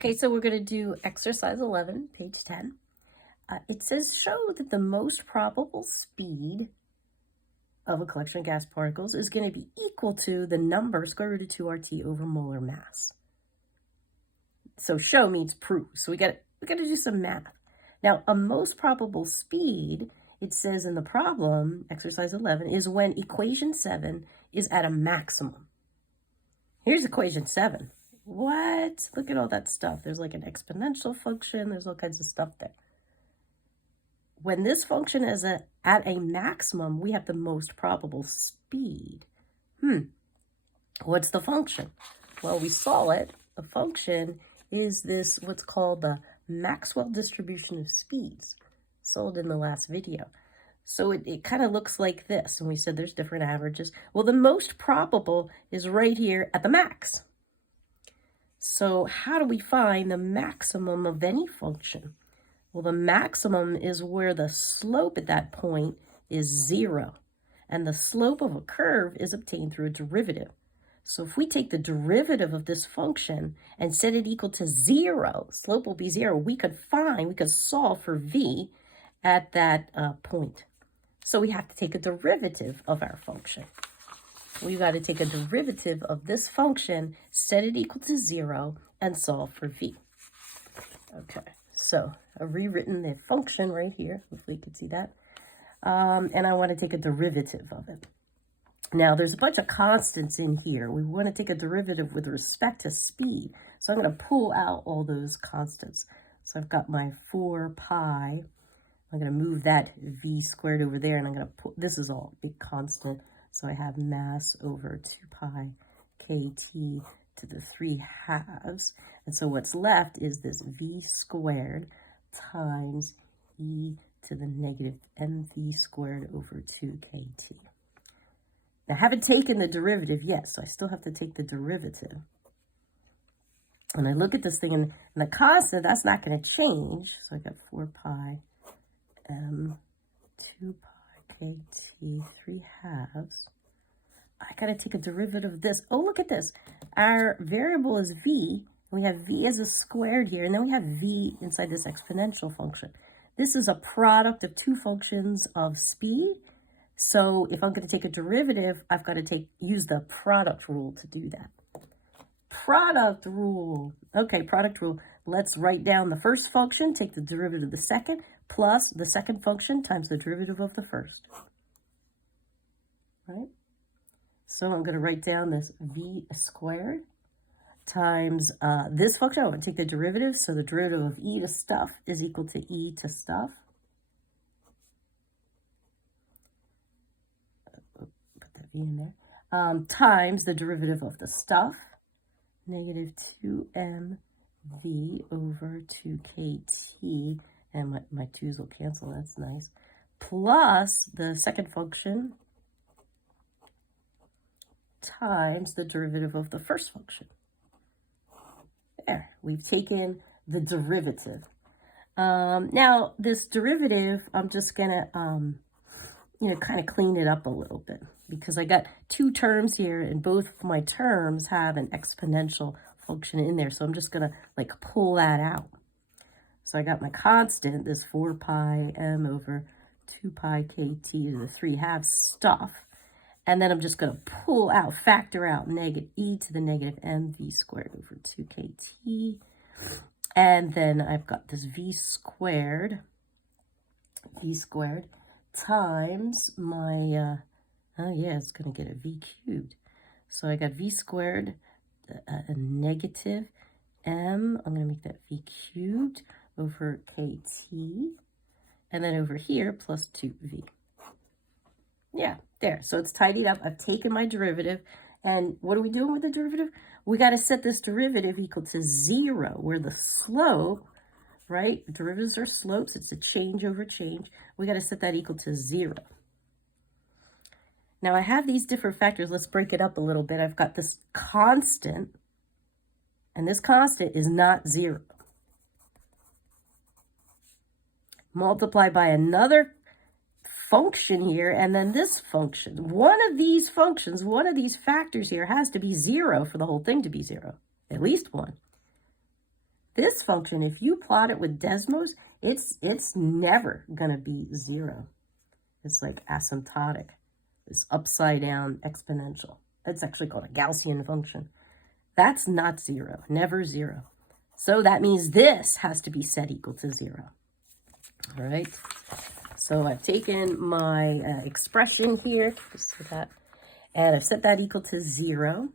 Okay, so we're going to do exercise 11, page 10. It says show that the most probable speed of a collection of gas particles is going to be equal to the number square root of 2RT over molar mass. So show means prove. So we got to do some math. Now, a most probable speed, it says in the problem, exercise 11, is when equation 7 is at a maximum. Here's equation 7. What? Look at all that stuff. There's like an exponential function. There's all kinds of stuff there. When this function is at a maximum, we have the most probable speed. What's the function? Well, we saw it. The function is this, what's called the Maxwell distribution of speeds, sold in the last video. So it kind of looks like this. And we said there's different averages. Well, the most probable is right here at the max. So how do we find the maximum of any function? Well, the maximum is where the slope at that point is 0. And the slope of a curve is obtained through a derivative. So if we take the derivative of this function and set it equal to 0, slope will be 0, we could solve for v at that point. So we have to take a derivative of our function. We've got to take a derivative of this function, set it equal to 0, and solve for v. Okay, so I've rewritten the function right here. Hopefully you can see that. And I want to take a derivative of it. Now, there's a bunch of constants in here. We want to take a derivative with respect to speed. So I'm going to pull out all those constants. So I've got my 4 pi. I'm going to move that v squared over there, and I'm going to put, this is all big constant. So I have mass over 2 pi kt to the 3/2. And so what's left is this v squared times e to the negative mv squared over 2 kt. Now, I haven't taken the derivative yet, so I still have to take the derivative. And I look at this thing, and the constant, that's not going to change. So I got 4 pi m 2 pi kt 3/2. I got to take a derivative of this. Oh, look at this. Our variable is v. We have v as a squared here, and then we have v inside this exponential function. This is a product of two functions of speed. So if I'm going to take a derivative, I've got to use the product rule to do that. Product rule. Okay, product rule. Let's write down the first function, take the derivative of the second, plus the second function times the derivative of the first. Right? So I'm going to write down this v squared times this function. I want to take the derivative. So the derivative of e to stuff is equal to e to stuff. Put that v in there. Times the derivative of the stuff, negative 2mv over 2kt. And my 2's will cancel. That's nice. Plus the second function times the derivative of the first function. There, we've taken the derivative. Now, this derivative, I'm just going to, kind of clean it up a little bit because I got two terms here, and both of my terms have an exponential function in there. So I'm just going to, pull that out. So I got my constant, this 4 pi m over 2 pi kt to the 3/2 stuff. And then I'm just going to factor out negative e to the negative mv squared over 2 kt. And then I've got this v squared times my, it's going to get a v cubed. So I got v squared, a negative m, I'm going to make that v cubed over kt. And then over here, plus 2v. Yeah, there. So it's tidied up. I've taken my derivative. And what are we doing with the derivative? We got to set this derivative equal to 0, where the slope, right? Derivatives are slopes. It's a change over change. We got to set that equal to 0. Now, I have these different factors. Let's break it up a little bit. I've got this constant, and this constant is not 0. Multiply by another function here, and then this function. One of these factors here has to be 0 for the whole thing to be 0. At least one. This function, if you plot it with Desmos, it's never going to be 0. It's like asymptotic, this upside down exponential. It's actually called a Gaussian function. That's not 0, never 0. So that means this has to be set equal to 0. All right. So I've taken my expression here, just so that, and I've set that equal to 0.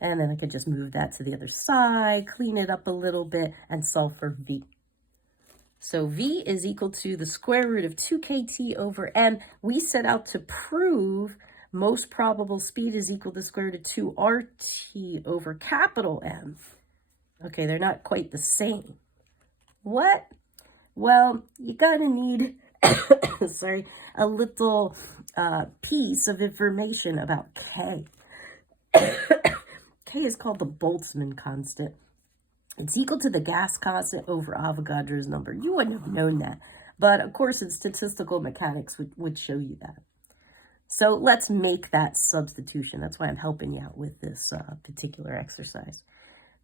And then I could just move that to the other side, clean it up a little bit, and solve for v. So v is equal to the square root of 2kt over m. We set out to prove most probable speed is equal to the square root of 2rt over capital M. Okay, they're not quite the same. What? Well, you're going to need, sorry, a little piece of information about K. K is called the Boltzmann constant. It's equal to the gas constant over Avogadro's number. You wouldn't have known that. But, of course, in statistical mechanics would show you that. So let's make that substitution. That's why I'm helping you out with this particular exercise.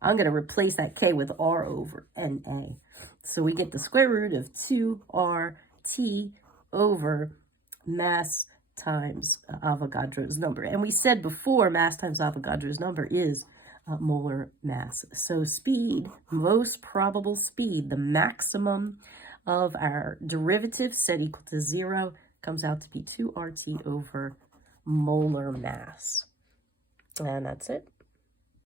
I'm going to replace that K with R over NA. So we get the square root of 2RT over mass times Avogadro's number. And we said before, mass times Avogadro's number is molar mass. So speed, most probable speed, the maximum of our derivative set equal to 0 comes out to be 2RT over molar mass. And that's it.